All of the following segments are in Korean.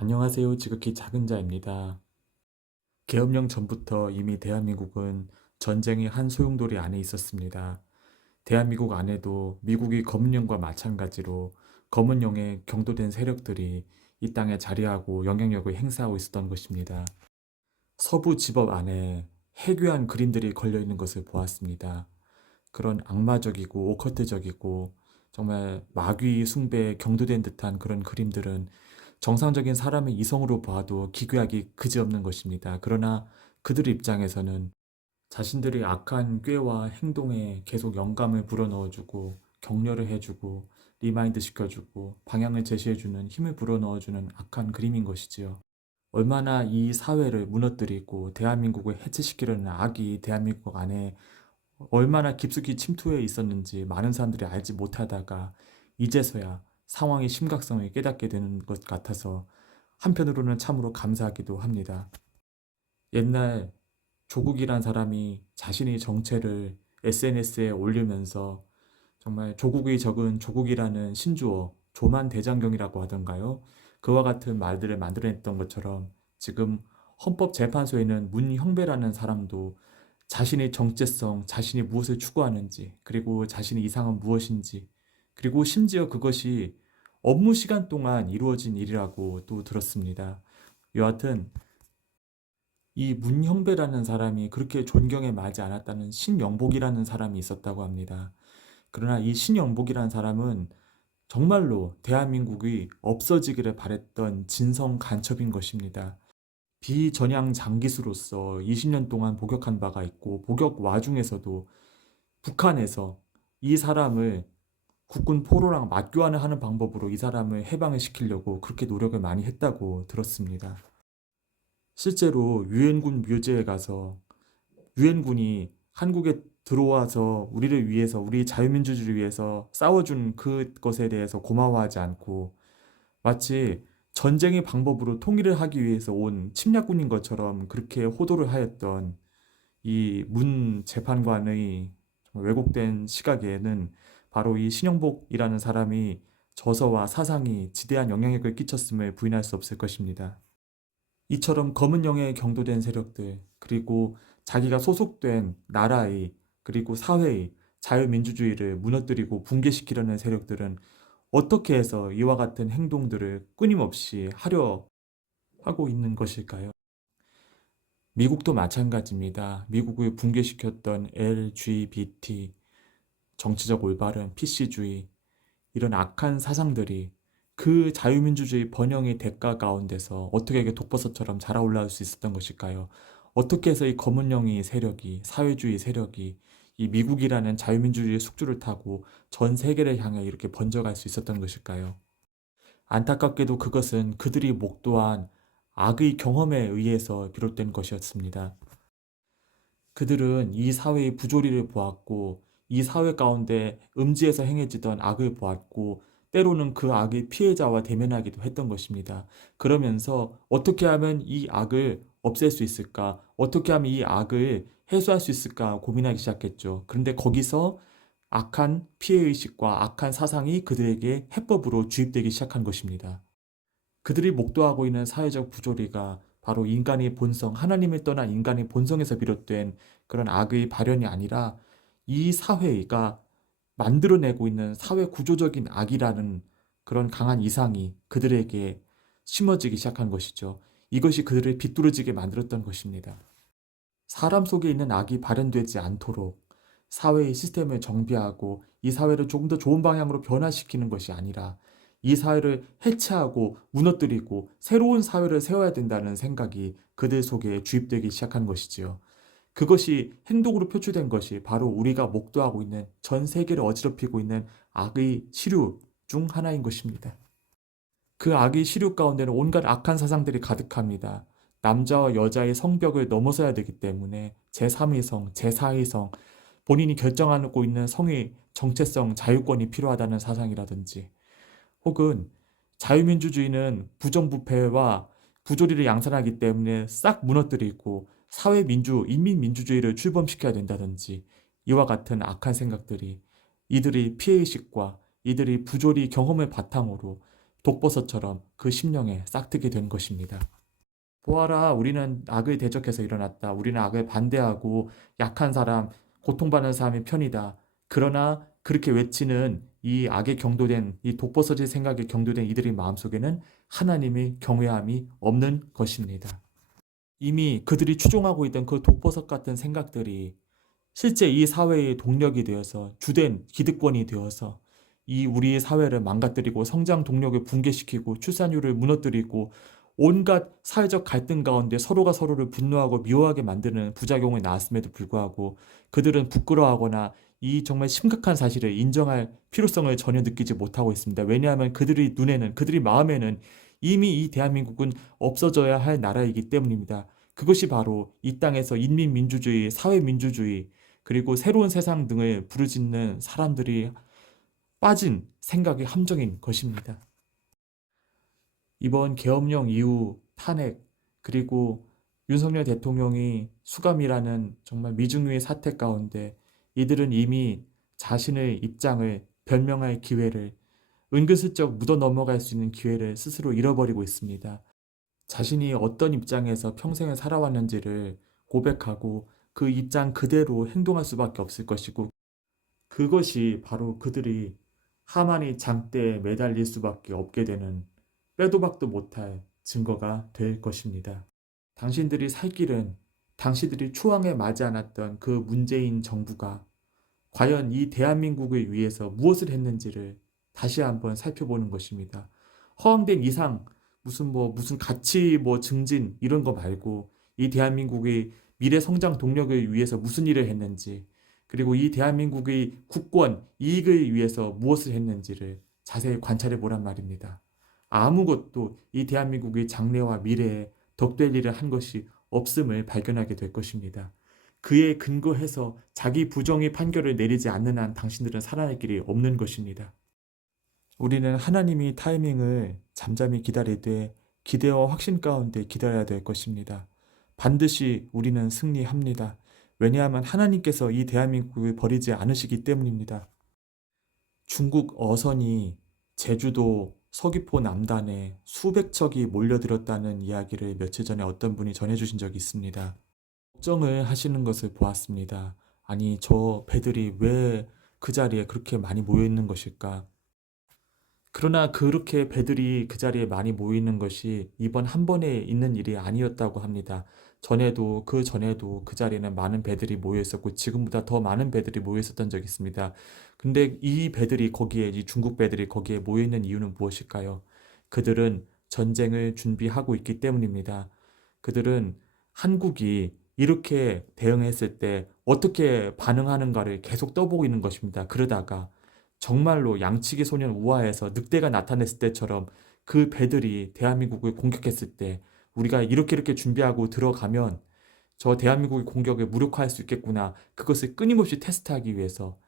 안녕하세요. 지극히 작은 자입니다. 계엄령 전부터 이미 대한민국은 전쟁의 한 소용돌이 안에 있었습니다. 대한민국 안에도 미국이 검은령과 마찬가지로 검은령에 경도된 세력들이 이 땅에 자리하고 영향력을 행사하고 있었던 것입니다. 서부 지법 안에 해괴한 그림들이 걸려 있는 것을 보았습니다. 그런 악마적이고 오커트적이고 정말 마귀 숭배에 경도된 듯한 그런 그림들은 정상적인 사람의 이성으로 봐도 기괴하기 그지없는 것입니다. 그러나 그들 입장에서는 자신들의 악한 꾀와 행동에 계속 영감을 불어넣어주고 격려를 해주고 리마인드 시켜주고 방향을 제시해주는 힘을 불어넣어주는 악한 그림인 것이지요. 얼마나 이 사회를 무너뜨리고 대한민국을 해체시키려는 악이 대한민국 안에 얼마나 깊숙이 침투해 있었는지 많은 사람들이 알지 못하다가 이제서야 상황의 심각성을 깨닫게 되는 것 같아서 한편으로는 참으로 감사하기도 합니다. 옛날 조국이란 사람이 자신의 정체를 SNS에 올리면서 정말 조국의 적은 조국이라는 신조어, 조만대장경이라고 하던가요? 그와 같은 말들을 만들어냈던 것처럼 지금 헌법재판소에는 문형배라는 사람도 자신의 정체성, 자신이 무엇을 추구하는지, 그리고 자신의 이상은 무엇인지, 그리고 심지어 그것이 업무 시간 동안 이루어진 일이라고 또 들었습니다. 여하튼 이 문형배라는 사람이 그렇게 존경에 맞지 않았다는 신영복이라는 사람이 있었다고 합니다. 그러나 이 신영복이라는 사람은 정말로 대한민국이 없어지기를 바랬던 진성 간첩인 것입니다. 비전향 장기수로서 20년 동안 복역한 바가 있고 복역 와중에서도 북한에서 이 사람을 국군 포로랑 맞교환을 하는 방법으로 이 사람을 해방을 시키려고 그렇게 노력을 많이 했다고 들었습니다. 실제로 유엔군 묘지에 가서 유엔군이 한국에 들어와서 우리를 위해서 우리 자유민주주의를 위해서 싸워준 그것에 대해서 고마워하지 않고 마치 전쟁의 방법으로 통일을 하기 위해서 온 침략군인 것처럼 그렇게 호도를 하였던 이 문 재판관의 정말 왜곡된 시각에는 바로 이 신영복이라는 사람이 저서와 사상이 지대한 영향력을 끼쳤음을 부인할 수 없을 것입니다. 이처럼 검은 영에 경도된 세력들, 그리고 자기가 소속된 나라의, 그리고 사회의 자유민주주의를 무너뜨리고 붕괴시키려는 세력들은 어떻게 해서 이와 같은 행동들을 끊임없이 하려 하고 있는 것일까요? 미국도 마찬가지입니다. 미국을 붕괴시켰던 LGBT, 정치적 올바름, PC주의, 이런 악한 사상들이 그 자유민주주의 번영의 대가 가운데서 어떻게 이게 독버섯처럼 자라 올라올 수 있었던 것일까요? 어떻게 해서 이 검은영의 세력이, 사회주의 세력이 이 미국이라는 자유민주주의의 숙주를 타고 전 세계를 향해 이렇게 번져갈 수 있었던 것일까요? 안타깝게도 그것은 그들이 목도한 악의 경험에 의해서 비롯된 것이었습니다. 그들은 이 사회의 부조리를 보았고, 이 사회 가운데 음지에서 행해지던 악을 보았고, 때로는 그 악의 피해자와 대면하기도 했던 것입니다. 그러면서 어떻게 하면 이 악을 없앨 수 있을까? 어떻게 하면 이 악을 해소할 수 있을까 고민하기 시작했죠. 그런데 거기서 악한 피해의식과 악한 사상이 그들에게 해법으로 주입되기 시작한 것입니다. 그들이 목도하고 있는 사회적 부조리가 바로 인간의 본성, 하나님을 떠난 인간의 본성에서 비롯된 그런 악의 발현이 아니라 이 사회가 만들어내고 있는 사회 구조적인 악이라는 그런 강한 이상이 그들에게 심어지기 시작한 것이죠. 이것이 그들을 비뚤어지게 만들었던 것입니다. 사람 속에 있는 악이 발현되지 않도록 사회의 시스템을 정비하고 이 사회를 조금 더 좋은 방향으로 변화시키는 것이 아니라 이 사회를 해체하고 무너뜨리고 새로운 사회를 세워야 된다는 생각이 그들 속에 주입되기 시작한 것이지요. 그것이 행동으로 표출된 것이 바로 우리가 목도하고 있는 전 세계를 어지럽히고 있는 악의 시류 중 하나인 것입니다. 그 악의 시류 가운데는 온갖 악한 사상들이 가득합니다. 남자와 여자의 성벽을 넘어서야 되기 때문에 제3의 성, 제4의 성, 본인이 결정하고 있는 성의 정체성, 자유권이 필요하다는 사상이라든지 혹은 자유민주주의는 부정부패와 부조리를 양산하기 때문에 싹 무너뜨리고 사회민주, 인민민주주의를 출범시켜야 된다든지 이와 같은 악한 생각들이 이들의 피해의식과 이들의 부조리 경험을 바탕으로 독버섯처럼 그 심령에 싹트게 된 것입니다. 보아라, 우리는 악을 대적해서 일어났다. 우리는 악을 반대하고 약한 사람, 고통받는 사람의 편이다. 그러나 그렇게 외치는 이 악에 경도된, 이 독버섯의 생각에 경도된 이들의 마음속에는 하나님의 경외함이 없는 것입니다. 이미 그들이 추종하고 있던 그 독버섯 같은 생각들이 실제 이 사회의 동력이 되어서 주된 기득권이 되어서 이 우리의 사회를 망가뜨리고 성장 동력을 붕괴시키고 출산율을 무너뜨리고 온갖 사회적 갈등 가운데 서로가 서로를 분노하고 미워하게 만드는 부작용이 나왔음에도 불구하고 그들은 부끄러워하거나 이 정말 심각한 사실을 인정할 필요성을 전혀 느끼지 못하고 있습니다. 왜냐하면 그들의 눈에는, 그들의 마음에는 이미 이 대한민국은 없어져야 할 나라이기 때문입니다. 그것이 바로 이 땅에서 인민민주주의, 사회민주주의, 그리고 새로운 세상 등을 부르짖는 사람들이 빠진 생각의 함정인 것입니다. 이번 계엄령 이후 탄핵, 그리고 윤석열 대통령이 수감이라는 정말 미중유의 사태 가운데 이들은 이미 자신의 입장을 변명할 기회를, 은근슬쩍 묻어 넘어갈 수 있는 기회를 스스로 잃어버리고 있습니다. 자신이 어떤 입장에서 평생을 살아왔는지를 고백하고 그 입장 그대로 행동할 수밖에 없을 것이고, 그것이 바로 그들이 하만이 장대에 매달릴 수밖에 없게 되는, 빼도 박도 못할 증거가 될 것입니다. 당신들이 살 길은, 당신들이 추앙에 맞지 않았던 그 문재인 정부가 과연 이 대한민국을 위해서 무엇을 했는지를 다시 한번 살펴보는 것입니다. 허황된 이상, 무슨 가치 증진 이런 거 말고 이 대한민국의 미래 성장 동력을 위해서 무슨 일을 했는지, 그리고 이 대한민국의 국권 이익을 위해서 무엇을 했는지를 자세히 관찰해 보란 말입니다. 아무것도 이 대한민국의 장래와 미래에 덕될 일을 한 것이 없음을 발견하게 될 것입니다. 그에 근거해서 자기 부정의 판결을 내리지 않는 한 당신들은 살아날 길이 없는 것입니다. 우리는 하나님이 타이밍을 잠잠히 기다리되 기대와 확신 가운데 기다려야 될 것입니다. 반드시 우리는 승리합니다. 왜냐하면 하나님께서 이 대한민국을 버리지 않으시기 때문입니다. 중국 어선이 제주도 서귀포 남단에 수백 척이 몰려들었다는 이야기를 며칠 전에 어떤 분이 전해주신 적이 있습니다. 걱정을 하시는 것을 보았습니다. 아니, 저 배들이 왜 그 자리에 그렇게 많이 모여 있는 것일까? 그러나 그렇게 배들이 그 자리에 많이 모이는 것이 이번 한 번에 있는 일이 아니었다고 합니다. 전에도 그 전에도 그 자리에는 많은 배들이 모여 있었고 지금보다 더 많은 배들이 모여 있었던 적이 있습니다. 근데 이 배들이 거기에, 이 중국 배들이 거기에 모여 있는 이유는 무엇일까요? 그들은 전쟁을 준비하고 있기 때문입니다. 그들은 한국이 이렇게 대응했을 때 어떻게 반응하는가를 계속 떠보고 있는 것입니다. 그러다가 정말로 양치기 소년 우화에서 늑대가 나타났을 때처럼 그 배들이 대한민국을 공격했을 때 우리가 이렇게 준비하고 들어가면 저 대한민국의 공격을 무력화할 수 있겠구나. 그것을 끊임없이 테스트하기 위해서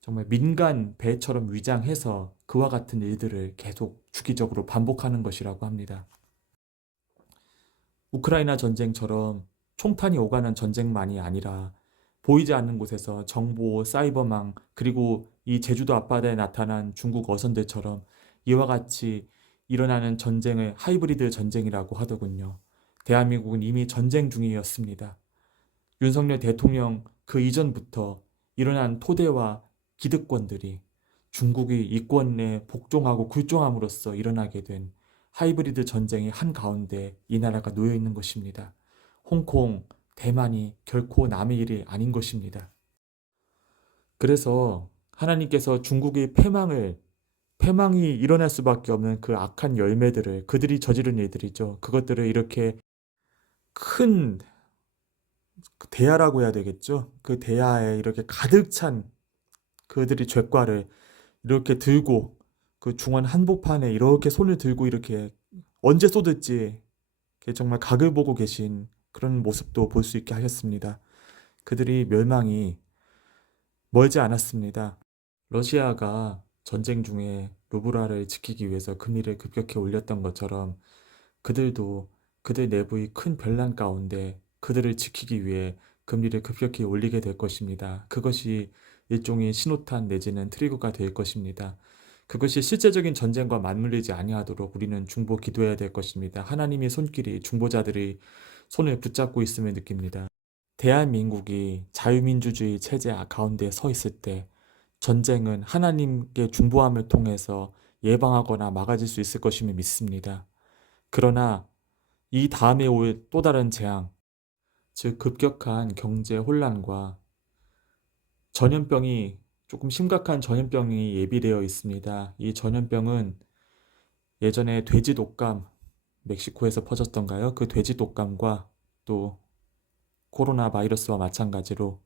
정말 민간 배처럼 위장해서 그와 같은 일들을 계속 주기적으로 반복하는 것이라고 합니다. 우크라이나 전쟁처럼 총탄이 오가는 전쟁만이 아니라 보이지 않는 곳에서 정보, 사이버망, 그리고 이 제주도 앞바다에 나타난 중국 어선들처럼 이와 같이 일어나는 전쟁을 하이브리드 전쟁이라고 하더군요. 대한민국은 이미 전쟁 중이었습니다. 윤석열 대통령 그 이전부터 일어난 토대와 기득권들이 중국의 이권에 복종하고 굴종함으로써 일어나게 된 하이브리드 전쟁의 한가운데 이 나라가 놓여 있는 것입니다. 홍콩, 대만이 결코 남의 일이 아닌 것입니다. 그래서 하나님께서 중국의 패망이 일어날 수밖에 없는 그 악한 열매들을, 그들이 저지른 일들이죠. 그것들을 이렇게 큰 대야라고 해야 되겠죠. 그 대야에 이렇게 가득 찬 그들의 죄과를 이렇게 들고 그 중원 한복판에 이렇게 손을 들고 이렇게 언제 쏟을지 정말 각을 보고 계신 그런 모습도 볼 수 있게 하셨습니다. 그들이 멸망이 멀지 않았습니다. 러시아가 전쟁 중에 루브라를 지키기 위해서 금리를 급격히 올렸던 것처럼 그들도 그들 내부의 큰 변란 가운데 그들을 지키기 위해 금리를 급격히 올리게 될 것입니다. 그것이 일종의 신호탄 내지는 트리거가 될 것입니다. 그것이 실제적인 전쟁과 맞물리지 아니하도록 우리는 중보 기도해야 될 것입니다. 하나님의 손길이 중보자들의 손을 붙잡고 있음을 느낍니다. 대한민국이 자유민주주의 체제 가운데 서 있을 때 전쟁은 하나님께 중보함을 통해서 예방하거나 막아질 수 있을 것임을 믿습니다. 그러나 이 다음에 올 또 다른 재앙, 즉 급격한 경제 혼란과 전염병이 조금 심각한 전염병이 예비되어 있습니다. 이 전염병은 예전에 돼지 독감, 멕시코에서 퍼졌던가요? 그 돼지 독감과 또 코로나 바이러스와 마찬가지로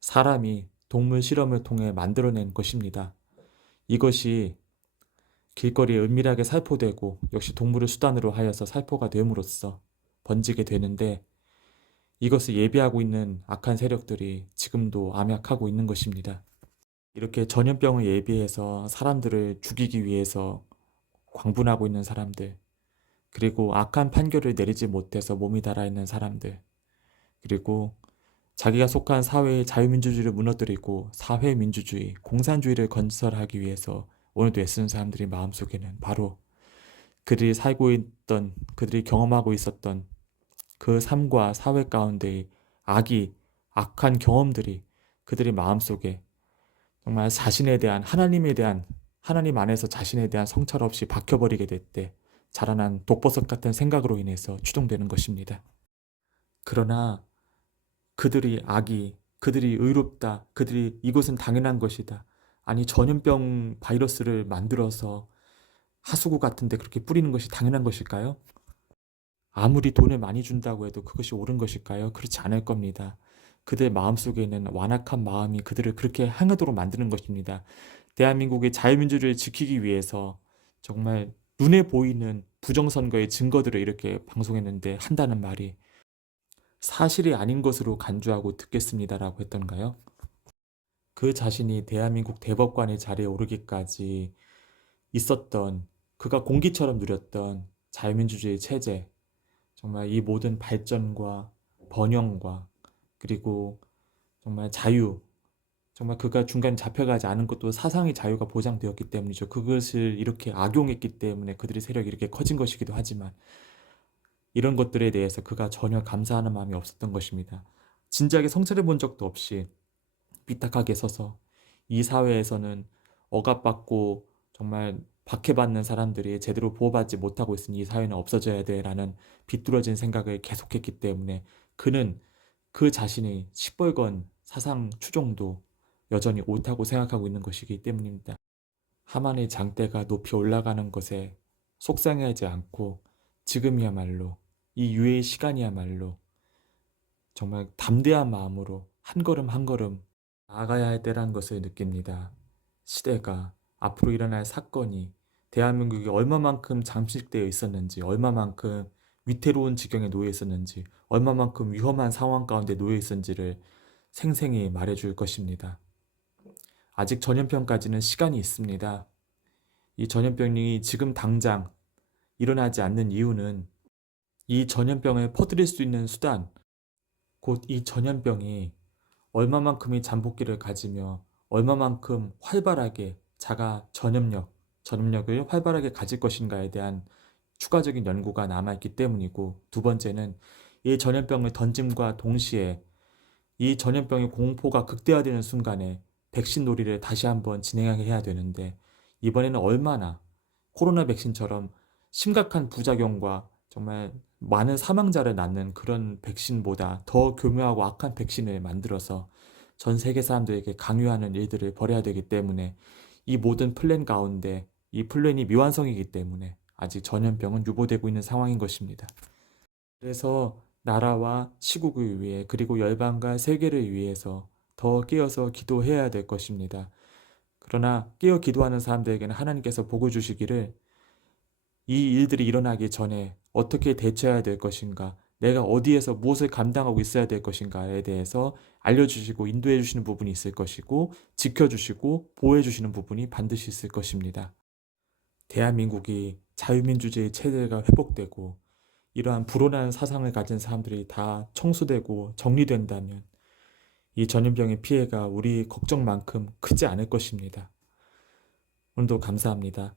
사람이 동물 실험을 통해 만들어낸 것입니다. 이것이 길거리에 은밀하게 살포되고 역시 동물을 수단으로 하여서 살포가 됨으로써 번지게 되는데 이것을 예비하고 있는 악한 세력들이 지금도 암약하고 있는 것입니다. 이렇게 전염병을 예비해서 사람들을 죽이기 위해서 광분하고 있는 사람들, 그리고 악한 판결을 내리지 못해서 몸이 달아있는 사람들, 그리고 자기가 속한 사회의 자유민주주의를 무너뜨리고 사회민주주의, 공산주의를 건설하기 위해서 오늘도 애쓰는 사람들이 마음속에는 바로 그들이 살고 있던, 그들이 경험하고 있었던 그 삶과 사회 가운데의 악한 경험들이 그들의 마음속에 정말 자신에 대한, 하나님에 대한, 하나님 안에서 자신에 대한 성찰 없이 박혀버리게 될 때 자라난 독버섯 같은 생각으로 인해서 추동되는 것입니다. 그러나 그들이 의롭다, 그들이 이것은 당연한 것이다. 아니, 전염병 바이러스를 만들어서 하수구 같은데 그렇게 뿌리는 것이 당연한 것일까요? 아무리 돈을 많이 준다고 해도 그것이 옳은 것일까요? 그렇지 않을 겁니다. 그들 마음속에 있는 완악한 마음이 그들을 그렇게 행하도록 만드는 것입니다. 대한민국의 자유민주주의를 지키기 위해서 정말 눈에 보이는 부정선거의 증거들을 이렇게 방송했는데 한다는 말이 사실이 아닌 것으로 간주하고 듣겠습니다라고 했던가요? 그 자신이 대한민국 대법관의 자리에 오르기까지 있었던, 그가 공기처럼 누렸던 자유민주주의 체제, 정말 이 모든 발전과 번영과 그리고 정말 자유, 정말 그가 중간에 잡혀가지 않은 것도 사상의 자유가 보장되었기 때문이죠. 그것을 이렇게 악용했기 때문에 그들의 세력이 이렇게 커진 것이기도 하지만 이런 것들에 대해서 그가 전혀 감사하는 마음이 없었던 것입니다. 진지하게 성찰해 본 적도 없이 삐딱하게 서서 이 사회에서는 억압받고 정말 박해받는 사람들이 제대로 보호받지 못하고 있으니 이 사회는 없어져야 돼라는 비뚤어진 생각을 계속했기 때문에 그는 그 자신의 시뻘건 사상 추종도 여전히 옳다고 생각하고 있는 것이기 때문입니다. 하만의 장대가 높이 올라가는 것에 속상해하지 않고 지금이야말로 이 유해의 시간이야말로 정말 담대한 마음으로 한 걸음 한 걸음 나아가야 할 때라는 것을 느낍니다. 시대가, 앞으로 일어날 사건이 대한민국이 얼마만큼 잠식되어 있었는지, 얼마만큼 위태로운 지경에 놓여 있었는지, 얼마만큼 위험한 상황 가운데 놓여 있었는지를 생생히 말해줄 것입니다. 아직 전염병까지는 시간이 있습니다. 이 전염병이 지금 당장 일어나지 않는 이유는 이 전염병을 퍼뜨릴 수 있는 수단, 곧 이 전염병이 얼마만큼의 잠복기를 가지며 얼마만큼 활발하게 전염력을 활발하게 가질 것인가에 대한 추가적인 연구가 남아있기 때문이고, 두 번째는 이 전염병을 던짐과 동시에 이 전염병의 공포가 극대화되는 순간에 백신 놀이를 다시 한번 진행하게 해야 되는데 이번에는 얼마나 코로나 백신처럼 심각한 부작용과 정말 많은 사망자를 낳는 그런 백신보다 더 교묘하고 악한 백신을 만들어서 전 세계 사람들에게 강요하는 일들을 벌여야 되기 때문에 이 모든 플랜 가운데 이 플랜이 미완성이기 때문에 아직 전염병은 유보되고 있는 상황인 것입니다. 그래서 나라와 시국을 위해 그리고 열방과 세계를 위해서 더 깨어서 기도해야 될 것입니다. 그러나 깨어 기도하는 사람들에게는 하나님께서 복을 주시기를 이 일들이 일어나기 전에 어떻게 대처해야 될 것인가, 내가 어디에서 무엇을 감당하고 있어야 될 것인가에 대해서 알려주시고 인도해 주시는 부분이 있을 것이고 지켜주시고 보호해 주시는 부분이 반드시 있을 것입니다. 대한민국이 자유민주주의 체제가 회복되고 이러한 불온한 사상을 가진 사람들이 다 청소되고 정리된다면 이 전염병의 피해가 우리 걱정만큼 크지 않을 것입니다. 오늘도 감사합니다.